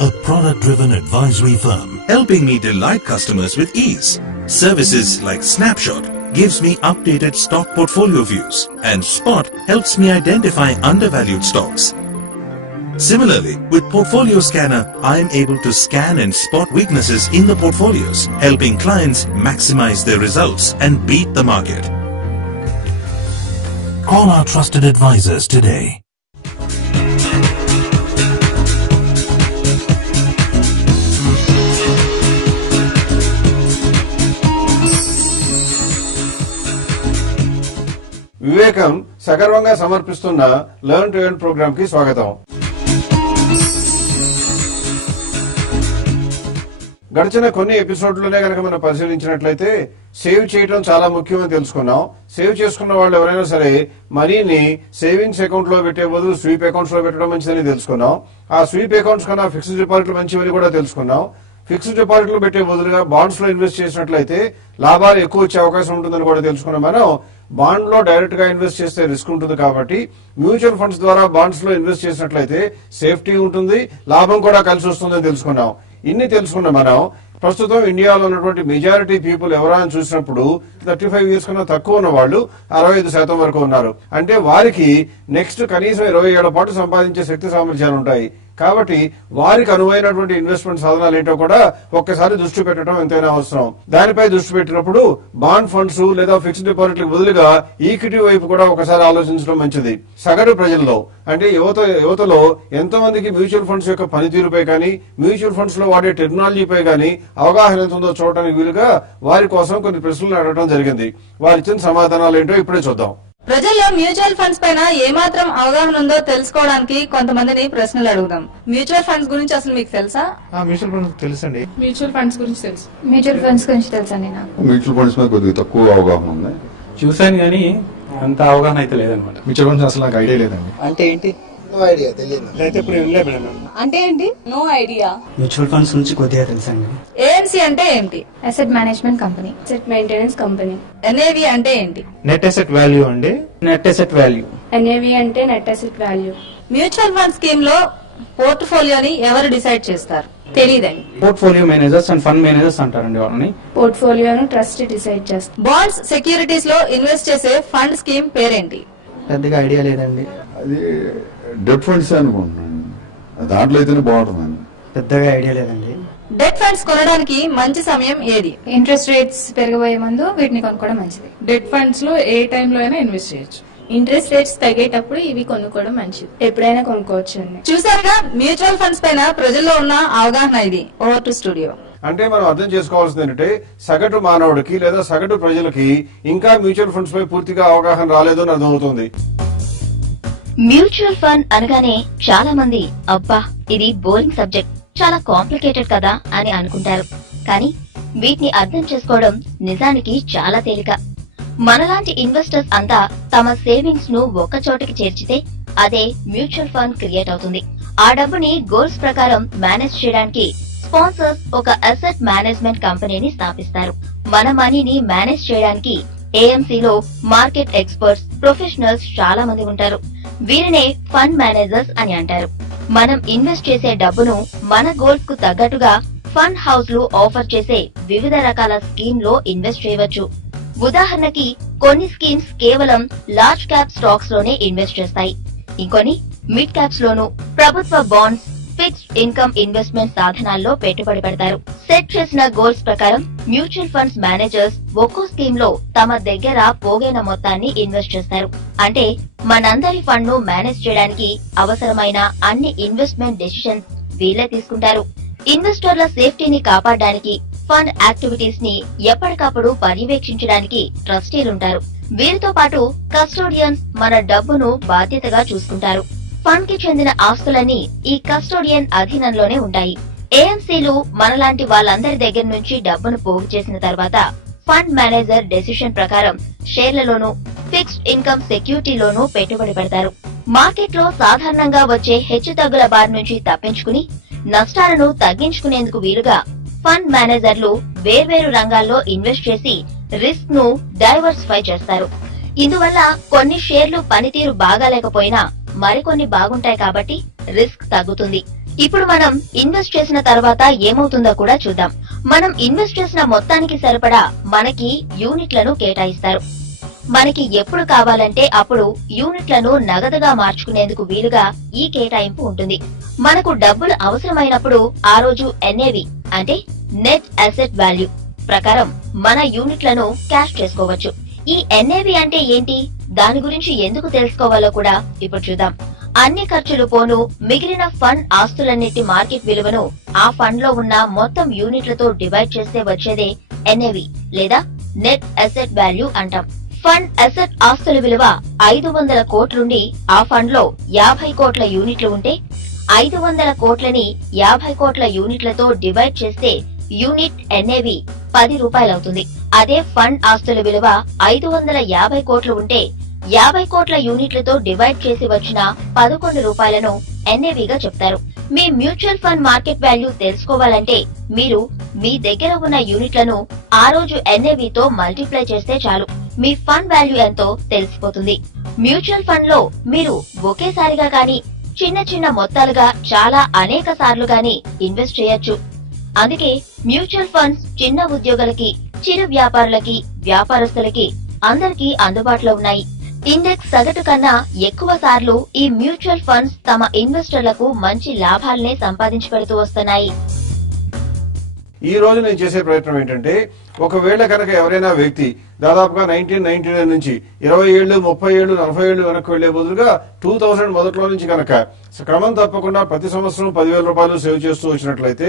a product-driven advisory firm helping me delight customers with ease. Services like Snapshot gives me updated stock portfolio views, and Spot helps me identify undervalued stocks. Similarly, with Portfolio Scanner, I am able to scan and spot weaknesses in the portfolios, helping clients maximize their results and beat the market. Call our trusted advisors today. వివేకం సగర్వంగా సమర్పిస్తున్న learn to earn programme కి స్వాగతం. గడిచిన కొన్ని ఎపిసోడ్లోనే కనుక మనం పరిశీలించినట్లయితే సేవ్ చేయడం చాలా ముఖ్యమని తెలుసుకున్నాం. సేవ్ చేసుకున్న వాళ్ళు ఎవరైనా సరే మనీని సేవింగ్స్ అకౌంట్ లో పెట్టే బదులు స్వీప్ అకౌంట్స్ లో పెట్టడం మంచిదని తెలుసుకున్నాం. ఆ స్వీప్ అకౌంట్స్ కన్నా ఫిక్స్డ్ డిపాజిట్లు మంచివని కూడా తెలుసుకున్నాం. ఫిక్స్డ్ డిపాజిట్లు పెట్టే బదులుగా బాండ్స్ లో ఇన్వెస్ట్ చేసినట్లయితే లాభాలు ఎక్కువ వచ్చే అవకాశం ఉంటుందని కూడా తెలుసుకున్నాం. మనం బాండ్ లో డైరెక్ట్ గా ఇన్వెస్ట్ చేస్తే రిస్క్ ఉంటుంది కాబట్టి మ్యూచువల్ ఫండ్స్ ద్వారా బాండ్స్ లో ఇన్వెస్ట్ చేసినట్లయితే సేఫ్టీ ఉంటుంది, లాభం కూడా కలిసి వస్తుందని తెలుసుకున్నాం. ఇన్ని తెలుసుకున్న మనం ప్రస్తుతం ఇండియాలో ఉన్నటువంటి మెజారిటీ పీపుల్ ఎవరా అని చూసినప్పుడు 35 ఇయర్స్ కన్నా తక్కువ ఉన్న వాళ్ళు 65% వరకు ఉన్నారు. అంటే వారికి నెక్స్ట్ కనీసం 20 ఏళ్ల పాటు సంపాదించే శక్తి సామర్థ్యాలు ఉంటాయి. కాబట్టి వారికి అనువైనటువంటి ఇన్వెస్ట్మెంట్ సాధనాలు ఏంటో కూడా ఒక్కసారి దృష్టి పెట్టడం ఎంతైనా అవసరం. దానిపై దృష్టి పెట్టినప్పుడు బాండ్ ఫండ్స్ లేదా ఫిక్స్డ్ డిపాజిట్లకు బదులుగా ఈక్విటీ వైపు కూడా ఒకసారి ఆలోచించడం మంచిది. సగటు ప్రజల్లో అంటే యువతలో ఎంతమందికి మ్యూచువల్ ఫండ్స్ యొక్క పనితీరుపై కానీ మ్యూచువల్ ఫండ్స్ లో వాడే టెక్నాలజీపై కానీ అవగాహన ఎంత ఉందో చూడటానికి వీలుగా వారి కోసం కొన్ని ప్రశ్నలు అడగడం జరిగింది. వారి ఇచ్చిన సమాధానాలు ఏంటో ఇప్పుడే చూద్దాం. ప్రజల్లో మ్యూచువల్ ఫండ్స్ పైన ఏమాత్రం అవగాహన ఉందో తెలుసుకోవడానికి కొంతమందిని ప్రశ్నలు అడుగుదాం. మ్యూచువల్ ఫండ్స్ గురించి అసలు మీకు తెలుసా? మ్యూచువల్ ఫండ్స్ తెలుసండి. మ్యూచువల్ ఫండ్స్ గురించి తెలుసు. మ్యూచువల్ ఫండ్స్ గురించి తెలుసండి. నాకు మ్యూచువల్ ఫండ్స్ మీద కొద్దిగా తక్కువ అవగాహన ఉంది. చూసాను కానీ అంత అవగాహన అయితే లేదనమాట. మ్యూచువల్ ఫండ్స్ అసలు నాకు ఐడియా లేదండి. అంటే ఏంటి? నో ఐడియా, తెలియదు. అయితే ఇప్పుడు వినలేదు. అంటే ఏంటి? No idea. మ్యూచువల్ ఫండ్స్ నుంచి కొద్దిగా తెలుసండి. ఏఎంసీ అంటే ఏంటి? Asset management company. Asset maintenance company. NAV అంటే ఏంటి? నెట్ అసెట్ వాల్యూ అండి. Net asset value. ఎన్ఏవి అంటే net asset value. Mutual fund scheme లో పోర్ట్ఫోలియోని ఎవరు డిసైడ్ చేస్తారు? తెలియదండి. Portfolio managers and fund managers అంటారండి వాళ్ళని. పోర్ట్ఫోలియోను ట్రస్ట్ డిసైడ్ చేస్తారు. బాండ్స్, సెక్యూరిటీస్ లో ఇన్వెస్ట్ చేసే ఫండ్ స్కీమ్ పేరేంటి? పెద్దగా ఐడియా లేదండి. అది డెట్ ఫండ్స్ అనుకుంటున్నాను. దాంట్లో అయితేనే బాగుంటుందండి. పెద్దగా ఐడియా లేదండి. డెట్ ఫండ్స్ కొనడానికి మంచి సమయం ఏది? ఇంట్రెస్ట్ రేట్స్ పెరగబోయే ముందు వీటిని కొనుక్కోవడం మంచిది. డెట్ ఫండ్స్ లో ఏ టైం లో అయినా ఇన్వెస్ట్ చేయొచ్చు. ఇంట్రెస్ట్ రేట్స్ తగ్గేటప్పుడు ఇవి కొనుక్కోవడం మంచిది. ఎప్పుడైనా కొనుక్కోవచ్చు అండి. చూసారుగా మ్యూచువల్ ఫండ్స్ పైన ప్రజల్లో ఉన్న అవగాహన. ఇది ఓవర్ టు స్టూడియో. అంటే మనం అర్థం చేసుకోవాల్సింది ఏంటంటే సగటు మానవుడికి లేదా సగటు ప్రజలకి ఇంకా మ్యూచువల్ ఫండ్స్ పై పూర్తిగా అవగాహన రాలేదు అని అర్థమవుతుంది. మ్యూచువల్ ఫండ్ అనగానే చాలా మంది అబ్బా ఇది బోరింగ్ సబ్జెక్ట్, చాలా కాంప్లికేటెడ్ కదా అని అనుకుంటారు. కానీ వీటిని అర్థం చేసుకోవడం నిజానికి చాలా తేలిక. మనలాంటి ఇన్వెస్టర్స్ అంతా తమ సేవింగ్స్ ను ఒక్క చోటికి చేర్చితే అదే మ్యూచువల్ ఫండ్ క్రియేట్ అవుతుంది. ఆ డబ్బుని గోల్స్ ప్రకారం మేనేజ్ చేయడానికి స్పాన్సర్స్ ఒక అసెట్ మేనేజ్మెంట్ కంపెనీని స్థాపిస్తారు. మన మనీని మేనేజ్ చేయడానికి ఏఎంసీలో మార్కెట్ ఎక్స్పర్ట్స్, ప్రొఫెషనల్స్ చాలా మంది ఉంటారు. వీరినే ఫండ్ మేనేజర్స్ అని అంటారు. మనం ఇన్వెస్ట్ చేసే డబ్బును మన గోల్స్ కు తగ్గట్టుగా ఫండ్ హౌస్ లు ఆఫర్ చేసే వివిధ రకాల స్కీమ్ లో ఇన్వెస్ట్ చేయవచ్చు. ఉదాహరణకి కొన్ని స్కీమ్స్ కేవలం లార్జ్ క్యాప్ స్టాక్స్ లోనే ఇన్వెస్ట్ చేస్తాయి. ఇంకొన్ని మిడ్ క్యాప్స్ లోను, ప్రభుత్వ బాండ్స్, ఫిక్స్డ్ ఇన్కమ్ ఇన్వెస్ట్మెంట్ సాధనాల్లో పెట్టుబడి పెడతారు. సెట్ చేసిన గోల్స్ ప్రకారం మ్యూచువల్ ఫండ్స్ మేనేజర్స్ ఒక్కో స్కీమ్ లో తమ దగ్గర పోగైన మొత్తాన్ని ఇన్వెస్ట్ చేస్తారు. అంటే మనందరి ఫండ్ ను మేనేజ్ చేయడానికి అవసరమైన అన్ని ఇన్వెస్ట్మెంట్ డెసిషన్స్ వీళ్లే తీసుకుంటారు. ఇన్వెస్టర్ల సేఫ్టీని కాపాడడానికి ఫండ్ యాక్టివిటీస్ ని ఎప్పటికప్పుడు పర్యవేక్షించడానికి ట్రస్టీలుంటారు. వీరితో పాటు కస్టోడియన్స్ మన డబ్బును బాధ్యతగా చూసుకుంటారు. ఫండ్ కి చెందిన ఆస్తులన్నీ ఈ కస్టోడియన్ అధీనంలోనే ఉంటాయి. ఏఎంసీలు మనలాంటి వాళ్ళందరి దగ్గర నుంచి డబ్బును పోగు చేసిన తర్వాత ఫండ్ మేనేజర్ డెసిషన్ ప్రకారం షేర్లలోనూ, ఫిక్స్డ్ ఇన్కమ్ సెక్యూరిటీలోనూ పెట్టుబడి పెడతారు. మార్కెట్ లో సాధారణంగా వచ్చే హెచ్చుతగ్గుల బారి నుంచి తప్పించుకుని నష్టాలను తగ్గించుకునేందుకు వీలుగా ఫండ్ మేనేజర్లు వేర్వేరు రంగాల్లో ఇన్వెస్ట్ చేసి రిస్క్ ను డైవర్సిఫై చేస్తారు. ఇందువల్ల కొన్ని షేర్లు పనితీరు బాగాలేకపోయినా మరికొన్ని బాగుంటాయి కాబట్టి రిస్క్ తగ్గుతుంది. ఇప్పుడు మనం ఇన్వెస్ట్ చేసిన తర్వాత ఏమవుతుందో కూడా చూద్దాం. మనం ఇన్వెస్ట్ చేసిన మొత్తానికి సరిపడా మనకి యూనిట్లను కేటాయిస్తారు. మనకి ఎప్పుడు కావాలంటే అప్పుడు యూనిట్లను నగదుగా మార్చుకునేందుకు వీలుగా ఈ కేటాయింపు ఉంటుంది. మనకు డబ్బులు అవసరమైనప్పుడు ఆ రోజు ఎన్ఏవి అంటే నెట్ అసెట్ వాల్యూ ప్రకారం మన యూనిట్లను క్యాష్ చేసుకోవచ్చు. ఈ ఎన్ఏవి అంటే ఏంటి, దాని గురించి ఎందుకు తెలుసుకోవాలో కూడా ఇప్పుడు చూద్దాం. అన్ని ఖర్చులు పోను మిగిలిన ఫండ్ ఆస్తులన్నిటి మార్కెట్ విలువను ఆ ఫండ్ లో ఉన్న మొత్తం యూనిట్లతో డివైడ్ చేస్తే వచ్చేదే ఎన్ఏవి లేదా నెట్ అసెట్ వాల్యూ అంటాం. ఫండ్ అసెట్ ఆస్తుల విలువ 500 కోట్లుండి ఆ ఫండ్ లో 50 కోట్ల యూనిట్లు ఉంటే 500 కోట్లని 50 కోట్ల యూనిట్లతో డివైడ్ చేస్తే యూనిట్ ఎన్ఏవి 10 రూపాయలవుతుంది. అదే ఫండ్ ఆస్తుల విలువ 550 కోట్లు ఉంటే 50 కోట్ల యూనిట్లతో డివైడ్ చేసి వచ్చిన 11 రూపాయలను ఎన్ఏవిగా చెప్తారు. మీ మ్యూచువల్ ఫండ్ మార్కెట్ వాల్యూ తెలుసుకోవాలంటే మీరు మీ దగ్గర ఉన్న యూనిట్లను ఆ రోజు ఎన్ఏవితో మల్టిప్లై చేస్తే చాలు, మీ ఫండ్ వాల్యూ ఎంతో తెలిసిపోతుంది. మ్యూచువల్ ఫండ్ లో మీరు ఒకేసారిగా గాని చిన్న చిన్న మొత్తాలుగా చాలా అనేక సార్లు గాని ఇన్వెస్ట్ చేయొచ్చు. అందుకే మ్యూచువల్ ఫండ్స్ చిన్న ఉద్యోగులకి, చిరు వ్యాపారులకి, వ్యాపారస్తులకి అందరికీ అందుబాటులో ఉన్నాయి. ఇండెక్స్ సగటు కన్నా ఎక్కువ సార్లు ఈ మ్యూచువల్ ఫండ్స్ తమ ఇన్వెస్టర్లకు మంచి లాభాలనే సంపాదించి పెడుతూ వస్తున్నాయి. ఈ రోజు నేను చేసే ప్రయత్నం ఏంటంటే, ఒకవేళ కనుక ఎవరైనా వ్యక్తి దాదాపుగా 1999 నుంచి 20 ఏళ్లు, 30 ఏళ్లు, 40 ఏళ్లు వెనక్కి వెళ్లే బదులుగా 2000 మొదట్లో నుంచి కనుక క్రమం తప్పకుండా ప్రతి సంవత్సరం 10,000 రూపాయలు సేవ్ చేస్తూ వచ్చినట్లయితే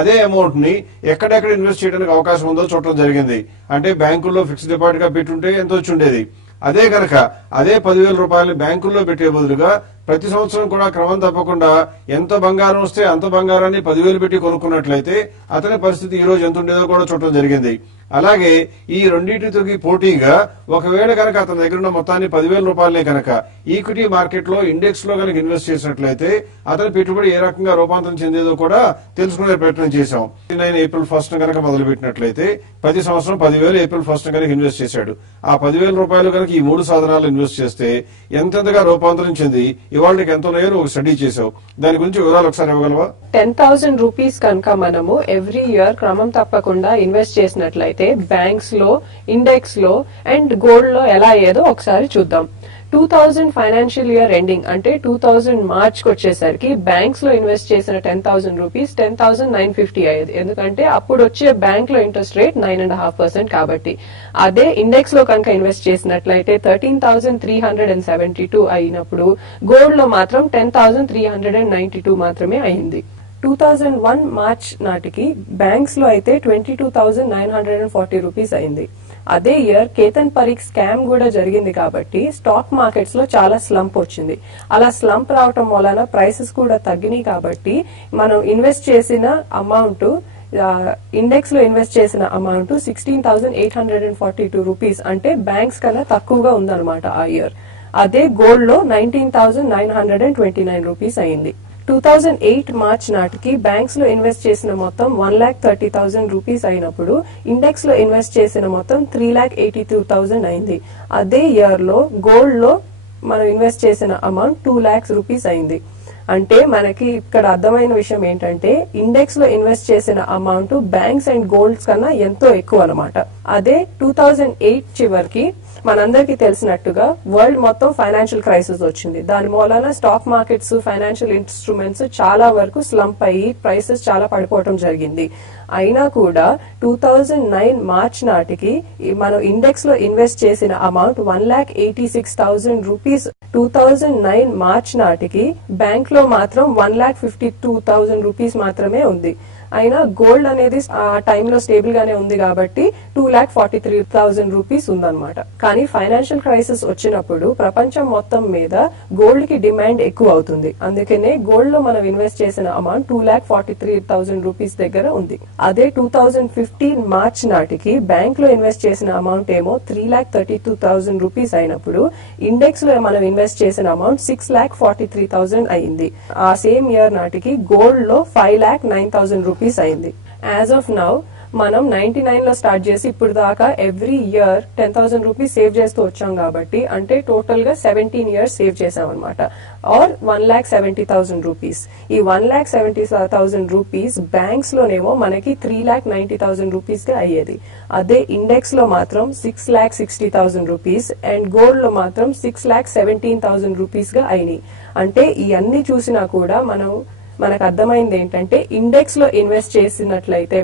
అదే అమౌంట్ ని ఎక్కడెక్కడ ఇన్వెస్ట్ చేయడానికి అవకాశం ఉందో చూడటం జరిగింది. అంటే బ్యాంకుల్లో ఫిక్స్డ్ డిపాజిట్ గా పెట్టుంటే ఎంత వచ్చి ఉండేది. అదే కనుక అదే 10,000 రూపాయలు బ్యాంకుల్లో పెట్టే బదులుగా ప్రతి సంవత్సరం కూడా క్రమం తప్పకుండా ఎంత బంగారం వస్తే అంత బంగారాన్ని 10,000 పెట్టి కొనుక్కున్నట్లయితే అతని పరిస్థితి ఈ రోజు ఎంత ఉండేదో కూడా చూడటం జరిగింది. అలాగే ఈ రెండింటితో పోటీగా ఒకవేళ కనుక అతని దగ్గర ఉన్న మొత్తాన్ని 10,000 రూపాయలనే కనుక ఈక్విటీ మార్కెట్ లో ఇండెక్స్ లో కనుక ఇన్వెస్ట్ చేసినట్లయితే అతని పెట్టుబడి ఏ రకంగా రూపాంతరం చెందేదో కూడా తెలుసుకునే ప్రయత్నం చేశాం. ఏప్రిల్ 1 కనుక మొదలు పెట్టినట్లయితే ప్రతి సంవత్సరం 10,000 ఏప్రిల్ 1 కనుక ఇన్వెస్ట్ చేశాడు. ఆ 10,000 రూపాయలు కనుక ఈ 3 సాధనాలు ఇన్వెస్ట్ చేస్తే ఎంతగా రూపాంతరం చెంది ఇవాళకి ఎంత ఉన్నాయో ఒక స్టడీ చేసావు. దాని గురించి వివరాలు ఒకసారి ఇవ్వగలవా? 10,000 రూపీస్ కనుక మనము ఎవ్రీ ఇయర్ క్రమం తప్పకుండా ఇన్వెస్ట్ చేసినట్లయితే బ్యాంక్స్ లో, ఇండెక్స్ లో అండ్ గోల్డ్ లో ఎలా అయ్యేదో ఒకసారి చూద్దాం. 2000 ఫైనాన్షియల్ ఇయర్ ఎండింగ్ అంటే 2000 మార్చ్ కి వచ్చేసరికి బ్యాంక్స్ లో ఇన్వెస్ట్ చేసిన 10,000 రూపీస్ 10,950 అయ్యేది. ఎందుకంటే అప్పుడు వచ్చే బ్యాంక్ లో ఇంట్రెస్ట్ రేట్ 9.5% కాబట్టి. అదే ఇండెక్స్ లో కనుక ఇన్వెస్ట్ చేసినట్లయితే 13,372 అయినప్పుడు గోల్డ్ లో మాత్రం 10,392 మాత్రమే అయింది. 2001 మార్చ్ నాటికి బ్యాంక్స్ లో అయితే 22,940 రూపీస్ అయింది. అదే ఇయర్ కేతన్ పరీక్ స్కామ్ కూడా జరిగింది కాబట్టి స్టాక్ మార్కెట్స్ లో చాలా స్లంప్ వచ్చింది. అలా స్లంప్ రావటం వలన ప్రైసెస్ కూడా తగ్గినాయి కాబట్టి మనం ఇన్వెస్ట్ చేసిన అమౌంట్, ఇండెక్స్ లో ఇన్వెస్ట్ చేసిన అమౌంట్ 16,842 రూపీస్ అంటే బ్యాంక్స్ కన్నా తక్కువగా ఉందన్నమాట ఆ ఇయర్. అదే గోల్డ్ లో 19,929 రూపీస్ అయింది. 2008 మార్చ్ నాటికి బ్యాంక్స్ లో ఇన్వెస్ట్ చేసిన మొత్తం 1,30,000 రూపీస్ అయినప్పుడు ఇండెక్స్ లో ఇన్వెస్ట్ చేసిన మొత్తం 3,82,000 అయింది. అదే ఇయర్ లో గోల్డ్ లో మనం ఇన్వెస్ట్ చేసిన అమౌంట్ 2 lakhs రూపీస్ అయింది. అంటే మనకి ఇక్కడ అర్థమైన విషయం ఏంటంటే ఇండెక్స్ లో ఇన్వెస్ట్ చేసిన అమౌంట్ బ్యాంక్స్ అండ్ గోల్డ్స్ కన్నా ఎంతో ఎక్కువ అన్నమాట. అదే 2008 చివరికి మనందరికీ తెలిసినట్టుగా వరల్డ్ మొత్తం ఫైనాన్షియల్ క్రైసిస్ వచ్చింది. దాని మూలన స్టాక్ మార్కెట్స్, ఫైనాన్షియల్ ఇన్స్ట్రుమెంట్స్ చాలా వరకు స్లంప్ అయ్యి ప్రైసెస్ చాలా పడిపోవడం జరిగింది. అయినా కూడా 2009 మార్చ్ నాటికి మనం ఇండెక్స్ లో ఇన్వెస్ట్ చేసిన అమౌంట్ 1,86,000 రూపీస్ 2009 మార్చ్ నాటికి బ్యాంక్ లో మాత్రం 1,52,000 రూపీస్ మాత్రమే ఉంది. అయినా గోల్డ్ అనేది ఆ టైంలో స్టేబుల్ గానే ఉంది కాబట్టి 2,43,000 రూపీస్ ఉందన్నమాట. కానీ ఫైనాన్షియల్ క్రైసిస్ వచ్చినప్పుడు ప్రపంచం మొత్తం మీద గోల్డ్ కి డిమాండ్ ఎక్కువ అవుతుంది. అందుకనే గోల్డ్ లో మనం ఇన్వెస్ట్ చేసిన అమౌంట్ 2,43,000 రూపీస్ దగ్గర ఉంది. అదే 2015 మార్చ్ నాటికి బ్యాంక్ లో ఇన్వెస్ట్ చేసిన అమౌంట్ ఏమో 3,32,000 రూపీస్ అయినప్పుడు ఇండెక్స్ లో మనం ఇన్వెస్ట్ చేసిన అమౌంట్ 6,43,000 అయింది. ఆ సేమ్ ఇయర్ నాటికి గోల్డ్ లో 5,09,000 రూపీస్ అయింది. యాజ్ ఆఫ్ నౌ మనం 99 లో స్టార్ట్ చేసి ఇప్పుడు దాకా ఎవ్రీ ఇయర్ 10,000 రూపీస్ సేవ్ చేస్తూ వచ్చాం కాబట్టి అంటే టోటల్ గా 17 ఇయర్స్ సేవ్ చేసాం అనమాట. Or 1,70,000 rupees. ఈ 1,70,000 రూపీస్ బ్యాంక్స్ లోనేమో మనకి 3,90,000 రూపీస్ గా అయ్యేది. అదే ఇండెక్స్ లో మాత్రం 6,60,000 రూపీస్ అండ్ గోల్డ్ లో మాత్రం 6,17,000 రూపీస్ గా అయినాయి. అంటే ఇవన్నీ చూసినా కూడా మనకు అర్థమైంది ఏంటంటే ఇండెక్స్ లో ఇన్వెస్ట్ చేసినట్లయితే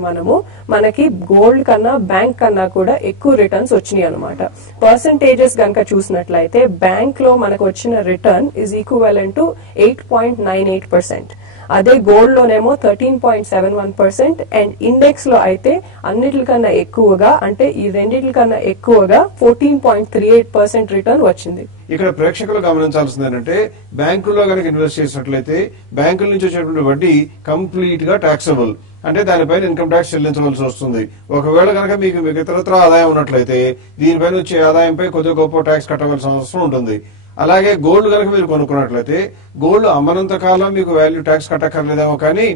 మనకి గోల్డ్ కన్నా బ్యాంక్ కన్నా కూడా ఎక్కువ రిటర్న్స్ వచ్చినాయి అనమాట. పర్సంటేజెస్ గనక చూసినట్లయితే బ్యాంక్ లో మనకు వచ్చిన రిటర్న్ ఇస్ ఈక్వలెంట్ టు 8.98%. అదే గోల్డ్ లోనేమో 13.71% అండ్ ఇండెక్స్ లో అయితే అన్నిటికన్నా ఎక్కువగా అంటే ఈ రెండింటికన్నా ఎక్కువగా 14.38% రిటర్న్ వచ్చింది. ఇక్కడ ప్రేక్షకులు గమనించాల్సింది ఏంటంటే బ్యాంకుల్లో కనుక ఇన్వెస్ట్ చేసినట్లయితే బ్యాంకుల నుంచి వచ్చేటువంటి వడ్డీ కంప్లీట్ గా టాక్సబుల్, అంటే దానిపైన ఇన్కమ్ ట్యాక్స్ చెల్లించవలసి వస్తుంది. ఒకవేళ కనుక మీకు ఇతరత్ర ఆదాయం ఉన్నట్లయితే దీనిపైన వచ్చే ఆదాయంపై కొద్దిగా గొప్ప ట్యాక్స్ కట్టవలసిన అవసరం ఉంటుంది. అలాగే గోల్డ్ కనుక మీరు కొనుక్కున్నట్లయితే గోల్డ్ అమ్మనంత కాలం మీకు వాల్యూ ట్యాక్స్ కట్టక్కర్లేదేమో, కానీ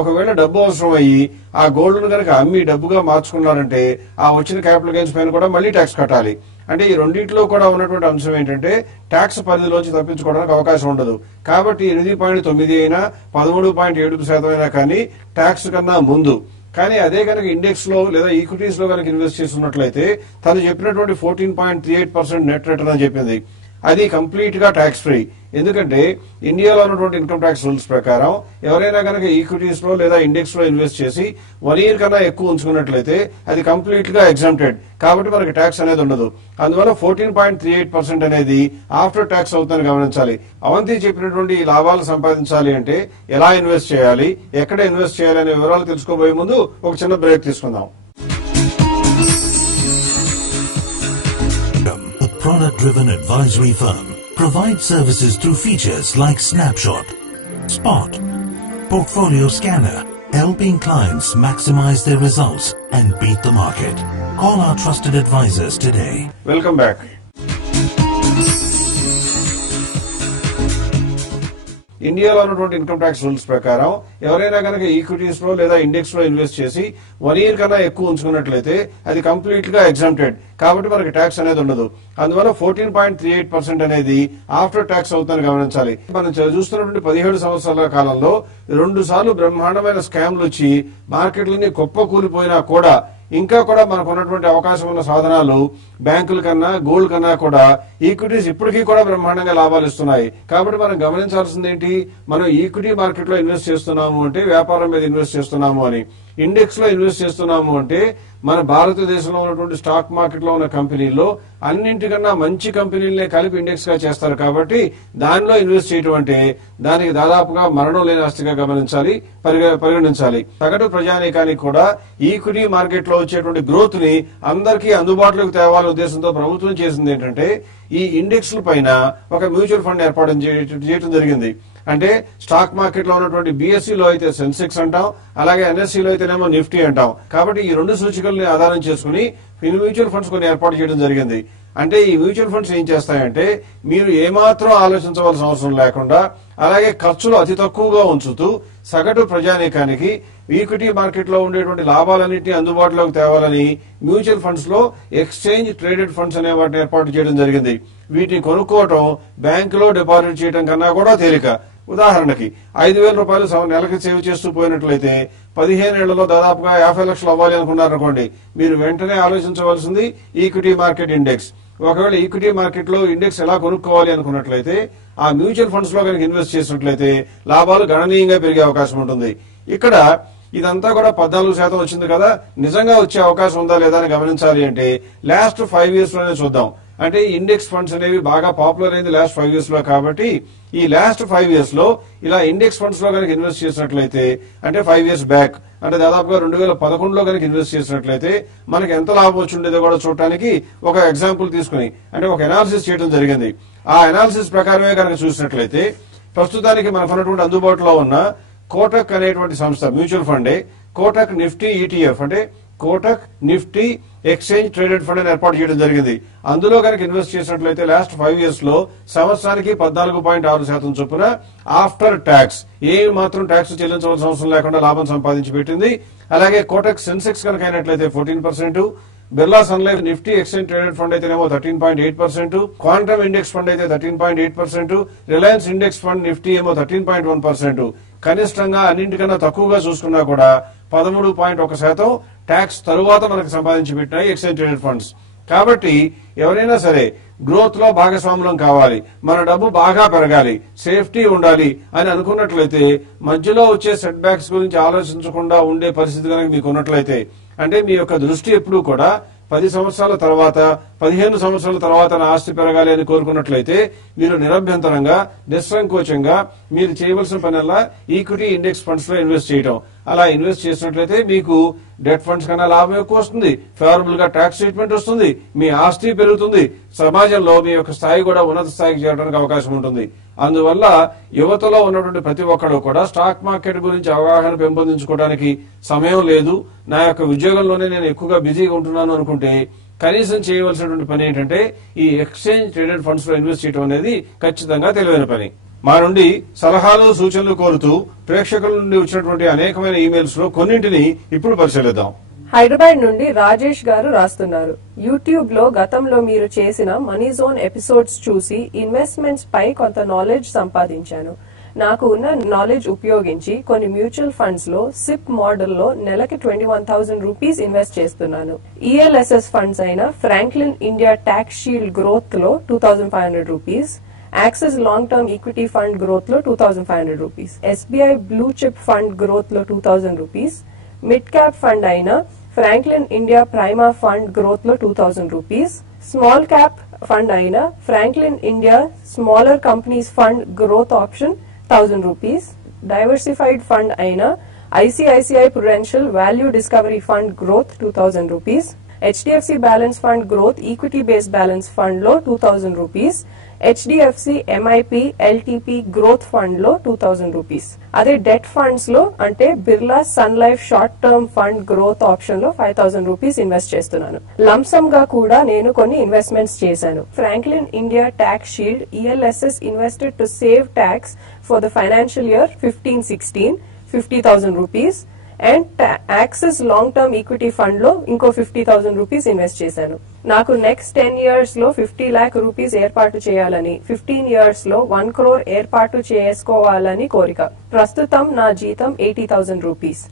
ఒకవేళ డబ్బు అవసరం అయ్యి ఆ గోల్డ్ ను కనుక అమ్మి డబ్బుగా మార్చుకున్నారంటే ఆ వచ్చిన క్యాపిటల్ గెయిన్స్ పైన కూడా మళ్ళీ ట్యాక్స్ కట్టాలి. అంటే ఈ రెండింటిలో కూడా ఉన్నటువంటి అంశం ఏంటంటే ట్యాక్స్ పరిధిలోంచి తప్పించుకోవడానికి అవకాశం ఉండదు. కాబట్టి 8.9 అయినా 13.7% అయినా కానీ ట్యాక్స్ కన్నా ముందు. కానీ అదే కనుక ఇండెక్స్ లో లేదా ఈక్విటీస్ లో కనుక ఇన్వెస్ట్ చేస్తున్నట్లయితే తను చెప్పినటువంటి 14.38% నెట్ రిటర్న్ అని చెప్పింది, అది కంప్లీట్ గా ట్యాక్స్ ఫ్రీ. ఎందుకంటే ఇండియాలో ఉన్నటువంటి ఇన్కమ్ ట్యాక్స్ రూల్స్ ప్రకారం ఎవరైనా కనుక ఈక్విటీస్ లో లేదా ఇండెక్స్ లో ఇన్వెస్ట్ చేసి 1 ఇయర్ కన్నా ఎక్కువ ఉంచుకున్నట్లయితే అది కంప్లీట్ గా ఎగ్జామ్టెడ్, కాబట్టి మనకి ట్యాక్స్ అనేది ఉండదు. అందువల్ల 14.38% అనేది ఆఫ్టర్ ట్యాక్స్ అవుతుందని గమనించాలి. అవంతి చెప్పినటువంటి ఈ లాభాలు సంపాదించాలి అంటే ఎలా ఇన్వెస్ట్ చేయాలి, ఎక్కడ ఇన్వెస్ట్ చేయాలి అనే వివరాలు తెలుసుకోబోయే ముందు ఒక చిన్న బ్రేక్ తీసుకుందాం. Product-driven advisory firm provides services through features like Snapshot, Spot, Portfolio Scanner, helping clients maximize their results and beat the market. Call our trusted advisors today. Welcome back. ఇండియాలో ఉన్నటువంటి ఇన్కమ్ ట్యాక్స్ రూల్స్ ప్రకారం ఎవరైనా కనుక equities లో లేదా index లో invest చేసి 1 year కన్నా ఎక్కువ ఉంచుకున్నట్లయితే అది కంప్లీట్ గా ఎగ్జామ్టెడ్, కాబట్టి మనకి ట్యాక్స్ అనేది ఉండదు. అందువల్ల 14.38% అనేది ఆఫ్టర్ ట్యాక్స్ అవుతుందని గమనించాలి. మనం చూస్తున్నటువంటి 17 సంవత్సరాల కాలంలో 2 సార్లు బ్రహ్మాండమైన స్కామ్లు వచ్చి మార్కెట్లన్నీ కుప్ప కూలిపోయినా కూడా ఇంకా కూడా మనకు ఉన్నటువంటి అవకాశం ఉన్న సాధనాలు బ్యాంకుల కన్నా గోల్డ్ కన్నా కూడా ఈక్విటీస్ ఇప్పటికీ కూడా బ్రహ్మాండంగా లాభాలు ఇస్తున్నాయి. కాబట్టి మనం గమనించాల్సింది ఏంటి, మనం ఈక్విటీ మార్కెట్ లో ఇన్వెస్ట్ చేస్తున్నాము అంటే వ్యాపారం మీద ఇన్వెస్ట్ చేస్తున్నాము అని, ఇండెక్స్ లో ఇన్వెస్ట్ చేస్తున్నాము అంటే మన భారతదేశంలో ఉన్నటువంటి స్టాక్ మార్కెట్ లో ఉన్న కంపెనీల్లో అన్నింటికన్నా మంచి కంపెనీలనే కలిపి ఇండెక్స్ గా చేస్తారు. కాబట్టి దానిలో ఇన్వెస్ట్ చేయడం అంటే దానికి దాదాపుగా మరణం లేని ఆస్తిగా పరిగణించాలి. సగటు ప్రజానీకానికి కూడా ఈక్విటీ మార్కెట్ లో వచ్చేటువంటి గ్రోత్ ని అందరికీ అందుబాటులోకి తేవాలనే ఉద్దేశంతో ప్రభుత్వం చేసింది ఏంటంటే ఈ ఇండెక్స్ పైన ఒక మ్యూచువల్ ఫండ్ ఏర్పాటు చేయడం జరిగింది. అంటే స్టాక్ మార్కెట్ లో ఉన్నటువంటి BSE లో అయితే సెన్సెక్స్ అంటాం, అలాగే NSE లో అయితేనేమో నిఫ్టీ అంటాం. కాబట్టి ఈ 2 సూచికల్ని ఆధారం చేసుకుని మ్యూచువల్ ఫండ్స్ కొన్ని ఏర్పాటు చేయడం జరిగింది. అంటే ఈ మ్యూచువల్ ఫండ్స్ ఏం చేస్తాయంటే మీరు ఏమాత్రం ఆలోచించవలసిన అవసరం లేకుండా అలాగే ఖర్చులు అతి తక్కువగా ఉంచుతూ సగటు ప్రజానీకానికి ఈక్విటీ మార్కెట్ లో ఉండేటువంటి లాభాలన్నింటినీ అందుబాటులోకి తేవాలని మ్యూచువల్ ఫండ్స్ లో ఎక్స్చేంజ్ ట్రేడెడ్ ఫండ్స్ అనే వాటిని ఏర్పాటు చేయడం జరిగింది. వీటిని కొనుక్కోవటం బ్యాంకులో డిపాజిట్ చేయడం కన్నా కూడా తేలిక. ఉదాహరణకి 5,000 రూపాయలు నెలకి సేవ్ చేస్తూ పోయినట్లయితే 15 ఏళ్లలో దాదాపుగా 50 లక్షలు అవ్వాలి అనుకున్నారనుకోండి, మీరు వెంటనే ఆలోచించవలసింది ఈక్విటీ మార్కెట్ ఇండెక్స్. ఒకవేళ ఈక్విటీ మార్కెట్ లో ఇండెక్స్ ఎలా కొనుక్కోవాలి అనుకున్నట్లయితే ఆ మ్యూచువల్ ఫండ్స్ లో కనుక ఇన్వెస్ట్ చేసినట్లయితే లాభాలు గణనీయంగా పెరిగే అవకాశం ఉంటుంది. ఇక్కడ ఇదంతా కూడా 14% వచ్చింది కదా, నిజంగా వచ్చే అవకాశం ఉందా లేదా అని గమనించాలి అంటే లాస్ట్ 5 ఇయర్స్ లోనే చూద్దాం. అంటే ఇండెక్స్ ఫండ్స్ అనేవి బాగా పాపులర్ అయింది లాస్ట్ 5 ఇయర్స్ లో. కాబట్టి ఈ లాస్ట్ 5 ఇయర్స్ లో ఇలా ఇండెక్స్ ఫండ్స్ లో కనుక ఇన్వెస్ట్ చేసినట్లయితే అంటే 5 ఇయర్స్ బ్యాక్ అంటే దాదాపుగా 2011లో కనుక ఇన్వెస్ట్ చేసినట్లయితే మనకి ఎంత లాభం వచ్చి ఉండేదో కూడా చూడటానికి ఒక ఎగ్జాంపుల్ తీసుకుని అంటే ఒక అనాలిసిస్ చేయడం జరిగింది. ఆ అనాలిసిస్ ప్రకారమే కనుక చూసినట్లయితే ప్రస్తుతానికి మనకు ఉన్నటువంటి అందుబాటులో ఉన్న కోటక్ అనేటువంటి సంస్థ mutual funday Kotak Nifty ETF అంటే Kotak Nifty exchange traded fund అని ఏర్పాటు చేయడం జరిగింది. అందులో కనుక ఇన్వెస్ట్ చేసినట్లయితే లాస్ట్ 5 years లో సంవత్సరానికి 14.6% చొప్పున ఆఫ్టర్ ట్యాక్స్ ఏ మాత్రం ట్యాక్స్ చెల్లించవలసిన అవసరం లేకుండా లాభం సంపాదించి పెట్టింది. అలాగే కోటక్ సెన్సెక్స్ కనుక అయినట్లయితే 14%, Birla Sun Life Nifty exchange traded fund అయితేనేమో 13.8%, క్వాంటమ్ ఇండెక్స్ ఫండ్ అయితే 13.8%, రిలయన్స్ ఇండెక్స్ ఫండ్ నిఫ్టీ ఏమో 13.1%. కనిష్టంగా అన్నింటికన్నా తక్కువగా చూసుకున్నా కూడా 13.1% ట్యాక్స్ తరువాత మనకు సంపాదించి పెట్టినాయి ఎక్స్చేంజ్ ట్రేడెడ్ ఫండ్స్. కాబట్టి ఎవరైనా సరే గ్రోత్ లో భాగస్వాములం కావాలి, మన డబ్బు బాగా పెరగాలి, సేఫ్టీ ఉండాలి అని అనుకున్నట్లయితే మధ్యలో వచ్చే సెట్ బ్యాక్స్ గురించి ఆలోచించకుండా ఉండే పరిస్థితి కనుక మీకు ఉన్నట్లయితే, అంటే మీ యొక్క దృష్టి ఎప్పుడూ కూడా 10 సంవత్సరాల తర్వాత 15 సంవత్సరాల తర్వాత నా ఆస్తి పెరగాలి అని కోరుకున్నట్లయితే మీరు నిరభ్యంతరంగా నిస్సంకోచంగా మీరు చేయవలసిన పనల్లా ఈక్విటీ ఇండెక్స్ ఫండ్స్ లో ఇన్వెస్ట్ చేయడం. అలా ఇన్వెస్ట్ చేసినట్లయితే మీకు డెట్ ఫండ్స్ కన్నా లాభం ఎక్కువ వస్తుంది, ఫేవరబుల్ గా ట్యాక్స్ ట్రీట్మెంట్ వస్తుంది, మీ ఆస్తి పెరుగుతుంది, సమాజంలో మీ యొక్క స్థాయి కూడా ఉన్నత స్థాయికి చేరడానికి అవకాశం ఉంటుంది. అందువల్ల యువతలో ఉన్నటువంటి ప్రతి ఒక్కరు కూడా స్టాక్ మార్కెట్ గురించి అవగాహన పెంపొందించుకోవడానికి సమయం లేదు, నా యొక్క ఉద్యోగంలోనే నేను ఎక్కువగా బిజీగా ఉంటున్నాను అనుకుంటే కనీసం చేయవలసినటువంటి పని ఏంటంటే ఈ ఎక్స్చేంజ్ ట్రేడెడ్ ఫండ్స్ లో ఇన్వెస్ట్ చేయడం అనేది ఖచ్చితంగా తెలివైన పని. మా నుండి సలహాలు సూచనలు కోరుతూ ప్రేక్షకుల నుండి వచ్చినటువంటి అనేకమైన ఈమెయిల్స్ లో కొన్నింటిని ఇప్పుడు పరిశీలిద్దాం. హైదరాబాద్ నుండి రాజేష్ గారు రాస్తున్నారు, యూట్యూబ్ లో గతంలో మీరు చేసిన మనీ జోన్ ఎపిసోడ్స్ చూసి ఇన్వెస్ట్మెంట్స్ పై కొంత నాలెడ్జ్ సంపాదించాను. నాకు ఉన్న నాలెడ్జ్ ఉపయోగించి కొన్ని మ్యూచువల్ ఫండ్స్ లో సిప్ మోడల్ లో నెలకి 21,000 రూపీస్ ఇన్వెస్ట్ చేస్తున్నాను. ఈఎల్ఎస్ఎస్ ఫండ్స్ అయిన Franklin India tax shield growth లో 2,500 rupees, axis long term equity fund growth లో 2,500 rupees, SBI blue chip fund growth లో 2,000 రూపీస్, మిడ్ క్యాప్ ఫండ్ అయిన Franklin India prima fund growth లో 2,000 rupees, small cap fund అయిన Franklin India smaller companies fund growth option 1,000 rupees, diversified fund అయిన ICICI Prudential value discovery fund growth 2,000 rupees, HDFC balance fund growth equity based balance fund లో 2,000 rupees, HDFC MIP LTP growth fund లో 2,000 rupees. అదే debt funds లో అంటే Birla Sun Life short term fund growth option లో 5,000 rupees invest చేస్తున్నాను. Lump sum గా కూడా నేను కొన్ని ఇన్వెస్ట్మెంట్స్ చేశాను. Franklin India tax shield ELSS invested to save tax for the financial year 15-16 50,000 rupees and axis long term equity fund లో ఇంకో 50,000 rupees invest చేశాను. నాకు నెక్స్ట్ 10 years లో 50 lakh రూపీస్ ఏర్పాటు చేయాలని, 15 years లో 1 crore ఏర్పాటు చేసుకోవాలని కోరిక. ప్రస్తుతం నా జీతం 80,000 రూపీస్.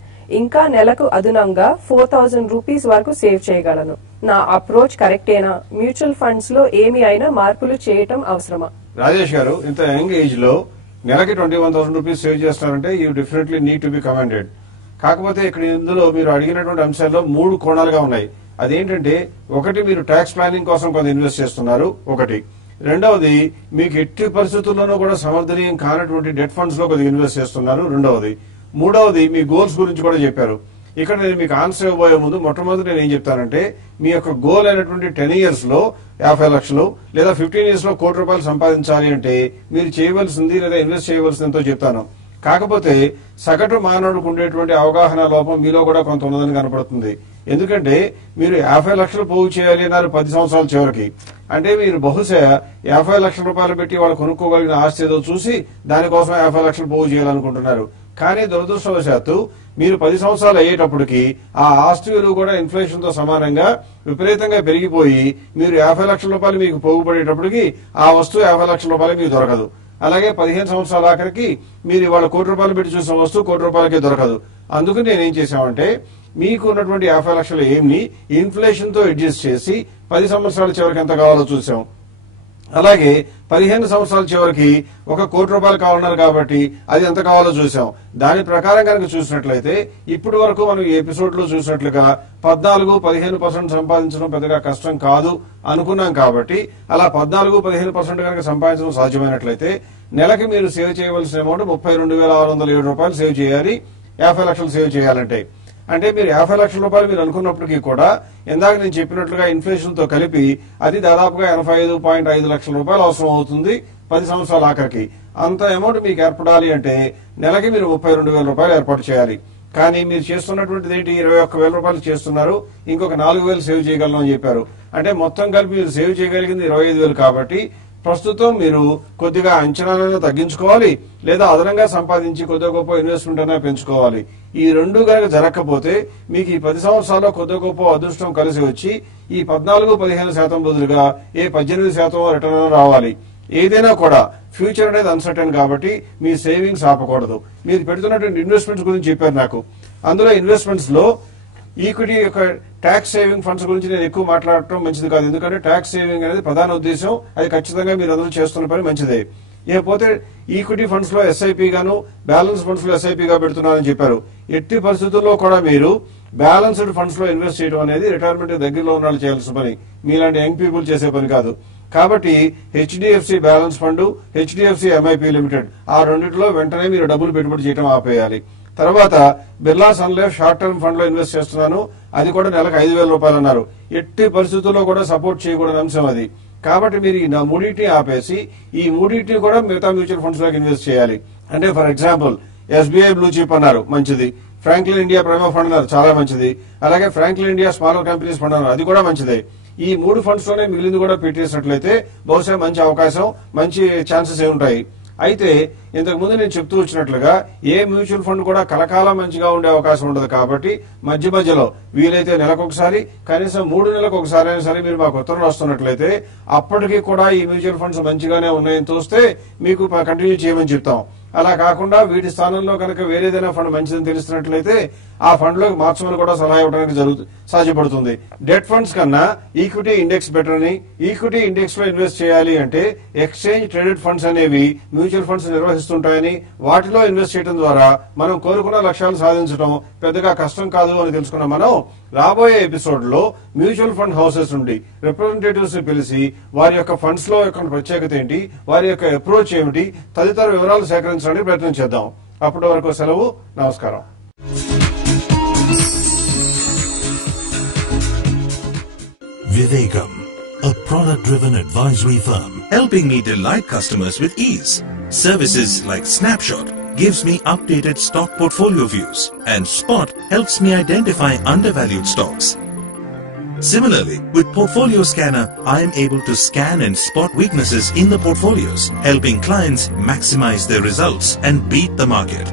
ఇంకా నెలకు అదనంగా 4,000 రూపీస్ వరకు సేవ్ చేయగలను. నా అప్రోచ్ కరెక్టేనా? మ్యూచువల్ ఫండ్స్ లో ఏమి అయినా మార్పులు చేయటం అవసరమా? రాజేష్ గారు, ఇంత యంగ్ ఏజ్ లో నెలకి 21,000 రూపీస్ సేవ్ చేస్తారంటే you definitely need to be commended. కాకపోతే ఇక్కడ ఇందులో మీరు అడిగినటువంటి అంశాల్లో 3 కోణాలుగా ఉన్నాయి. అదేంటంటే, ఒకటి మీరు ట్యాక్స్ ప్లానింగ్ కోసం కొంత ఇన్వెస్ట్ చేస్తున్నారు, ఒకటి. రెండవది మీకు ఎట్టి పరిస్థితుల్లోనూ కూడా సమర్థనీయం కానటువంటి డెట్ ఫండ్స్ లో కొద్దిగా ఇన్వెస్ట్ చేస్తున్నారు, రెండవది. మూడవది మీ గోల్స్ గురించి కూడా చెప్పారు. ఇక్కడ నేను మీకు ఆన్సర్ ఇవ్వబోయే ముందు మొట్టమొదటి నేను ఏం చెప్తానంటే, మీ యొక్క గోల్ అయినటువంటి 10 years లో 50 లక్షలు లేదా 15 years లో 1 కోటి రూపాయలు సంపాదించాలి అంటే మీరు చేయవలసింది లేదా ఇన్వెస్ట్ చేయవలసిందో చెప్తాను. కాకపోతే సగటు మానవుడికి ఉండేటువంటి అవగాహన లోపం మీలో కూడా కొంత ఉన్నదని కనపడుతుంది. ఎందుకంటే మీరు 50 లక్షలు పోగు చేయాలి అన్నారు 10 సంవత్సరాల చివరికి. అంటే మీరు బహుశా 50 లక్షల రూపాయలు పెట్టి వాళ్ళు కొనుక్కోగలిగిన ఆస్తి ఏదో చూసి దానికోసం 50 లక్షలు పోగు చేయాలనుకుంటున్నారు. కానీ దురదృష్టవశాత్తు మీరు 10 సంవత్సరాలు అయ్యేటప్పటికి ఆ ఆస్తి విలువ కూడా ఇన్ఫ్లేషన్ తో సమానంగా విపరీతంగా పెరిగిపోయి మీరు 50 లక్షల రూపాయలు మీకు పోగుపడేటప్పటికి ఆ వస్తువు 50 లక్షల రూపాయలు మీకు దొరకదు. అలాగే 15 సంవత్సరాల ఆఖరికి మీరు ఇవాళ 1 కోటి రూపాయలు పెట్టి చూసిన వస్తువు 1 కోటి రూపాయలకే దొరకదు. అందుకని నేనేం చేశామంటే, మీకు ఉన్నటువంటి 50 లక్షల ఎయిమ్ని ఇన్ఫ్లేషన్ తో అడ్జస్ట్ చేసి 10 సంవత్సరాల చివరికి ఎంత కావాలో చూసాం. అలాగే 15 సంవత్సరాల చివరికి 1 కోటి రూపాయలు కావాలన్నారు కాబట్టి అది ఎంత కావాలో చూసాం. దాని ప్రకారం కనుక చూసినట్లయితే ఇప్పటి వరకు మనం ఈ ఎపిసోడ్ లో చూసినట్లుగా 14-15% సంపాదించడం పెద్దగా కష్టం కాదు అనుకున్నాం. కాబట్టి అలా 14-15% కనుక సంపాదించడం సాధ్యమైనట్లయితే నెలకి మీరు సేవ్ చేయవలసిన అమౌంట్ 32,607 రూపాయలు సేవ్ చేయాలి 50 లక్షలు సేవ్ చేయాలంటే. అంటే మీరు 50 లక్షల రూపాయలు మీరు అనుకున్నప్పటికీ కూడా ఇందాక నేను చెప్పినట్లుగా ఇన్ఫ్లేషన్ తో కలిపి అది దాదాపుగా 85.5 లక్షల రూపాయలు అవసరం అవుతుంది 10 సంవత్సరాల ఆఖరికి. అంత అమౌంట్ మీకు ఏర్పడాలి అంటే నెలకి మీరు 32,000 రూపాయలు ఏర్పాటు చేయాలి. కానీ మీరు చేస్తున్నటువంటిది ఏంటి, 21,000 రూపాయలు చేస్తున్నారు, ఇంకొక 4,000 సేవ్ చేయగలను అని చెప్పారు. అంటే మొత్తం కలిపి మీరు సేవ్ చేయగలిగింది 25,000 కాబట్టి ప్రస్తుతం మీరు కొద్దిగా అంచనాలను తగ్గించుకోవాలి, లేదా అదనంగా సంపాదించి కొద్దిగా గొప్ప ఇన్వెస్ట్మెంట్ అయినా పెంచుకోవాలి. ఈ రెండు కనుక జరగకపోతే మీకు ఈ 10 సంవత్సరాల్లో కొద్దిగా గొప్ప అదృష్టం కలిసి వచ్చి ఈ 14-15% బదులుగా 18% రిటర్న్ రావాలి. ఏదైనా కూడా ఫ్యూచర్ అనేది అన్సర్టైన్ కాబట్టి మీ సేవింగ్స్ ఆపకూడదు. మీరు పెడుతున్నటువంటి ఇన్వెస్ట్మెంట్స్ గురించి చెప్పారు నాకు. అందులో ఇన్వెస్ట్మెంట్స్ లో ఈక్విటీ యొక్క ట్యాక్స్ సేవింగ్ ఫండ్స్ గురించి నేను ఎక్కువ మాట్లాడటం మంచిది కాదు, ఎందుకంటే ట్యాక్స్ సేవింగ్ అనేది ప్రధాన ఉద్దేశం. అది ఖచ్చితంగా మీరు అందరూ చేస్తున్న పని మంచిదే. ఇకపోతే ఈక్విటీ ఫండ్స్ లో ఎస్ఐపి గాను బ్యాలెన్స్ ఫండ్స్ లో ఎస్ఐపి గా పెడుతున్నారని చెప్పారు. ఎట్టి పరిస్థితుల్లో కూడా మీరు బ్యాలెన్స్డ్ ఫండ్స్ లో ఇన్వెస్ట్ చేయడం అనేది రిటైర్మెంట్ దగ్గరలో ఉన్న వాళ్ళు చేయాల్సిన పని, మీలాంటి యంగ్ పీపుల్ చేసే పని కాదు. కాబట్టి HDFC balance fund, HDFC MIP limited ఆ రెండింటిలో వెంటనే మీరు డబ్బులు పెట్టుబడి చేయడం ఆపేయాలి. తర్వాత Birla Sun Life short term fund లో ఇన్వెస్ట్ చేస్తున్నాను, అది కూడా నెలకు 5,000 రూపాయలు అన్నారు. ఎట్టి పరిస్థితుల్లో కూడా సపోర్ట్ చేయకూడని అంశం అది. కాబట్టి మీరు ఈ మూడింటిని ఆపేసి ఈ మూడింటిని కూడా మిగతా మ్యూచువల్ ఫండ్స్ లోకి ఇన్వెస్ట్ చేయాలి. అంటే for example SBI blue chip అన్నారు, మంచిది. ఫ్రాంక్లిన్ ఇండియా ప్రైమా ఫండ్ అన్నారు, చాలా మంచిది. అలాగే Franklin India smaller companies fund అన్నారు, అది కూడా మంచిదే. ఈ 3 ఫండ్స్ లోనే మిగిలింది కూడా పెట్టేసినట్లయితే బహుశా మంచి అవకాశం, మంచి ఛాన్సెస్ ఉంటాయి. అయితే ఇంతకు ముందు నేను చెప్తూ వచ్చినట్లుగా ఏ మ్యూచువల్ ఫండ్ కూడా కలకాలం మంచిగా ఉండే అవకాశం ఉండదు. కాబట్టి మధ్య మధ్యలో వీలైతే నెలకొకసారి, కనీసం 3 నెలలకు ఒకసారి అయినా సరే మీరు మాకు ఉత్తర్వులు వస్తున్నట్లయితే అప్పటికీ కూడా ఈ మ్యూచువల్ ఫండ్స్ మంచిగానే ఉన్నాయని చూస్తే మీకు కంటిన్యూ చేయమని చెప్తాం. అలా కాకుండా వీటి స్థానంలో కనుక వేరేదైనా ఫండ్ మంచిదని తెలిసినట్లయితే ఆ ఫండ్ లోకి మార్చమని కూడా సలహా ఇవ్వడానికి సాధ్యపడుతుంది. డెట్ ఫండ్స్ కన్నా ఈక్విటీ ఇండెక్స్ బెటర్ అని, ఈక్విటీ ఇండెక్స్ లో ఇన్వెస్ట్ చేయాలి అంటే ఎక్స్చేంజ్ ట్రేడెడ్ ఫండ్స్ అనేవి మ్యూచువల్ ఫండ్స్ నిర్వహిస్తుంటాయని, వాటిలో ఇన్వెస్ట్ చేయడం ద్వారా మనం కోరుకున్న లక్ష్యాలు సాధించడం పెద్దగా కష్టం కాదు అని తెలుసుకున్నాం. మనం రాబోయే ఎపిసోడ్ లో మ్యూచువల్ ఫండ్ హౌసెస్ నుండి రిప్రజెంటేటివ్స్ ని పిలిచి వారి యొక్క ఫండ్స్ లో యొక్క ప్రత్యేకత ఏంటి, వారి యొక్క అప్రోచ్ ఏమిటి తదితర వివరాలు సేకరించడానికి ప్రయత్నం చేద్దాం. అప్పటి వరకు సెలవు, నమస్కారం. Vivekam, a product-driven advisory firm, helping me delight customers with ease. Services like Snapshot gives me updated stock portfolio views, and Spot helps me identify undervalued stocks. Similarly, with Portfolio Scanner, I am able to scan and spot weaknesses in the portfolios, helping clients maximize their results and beat the market.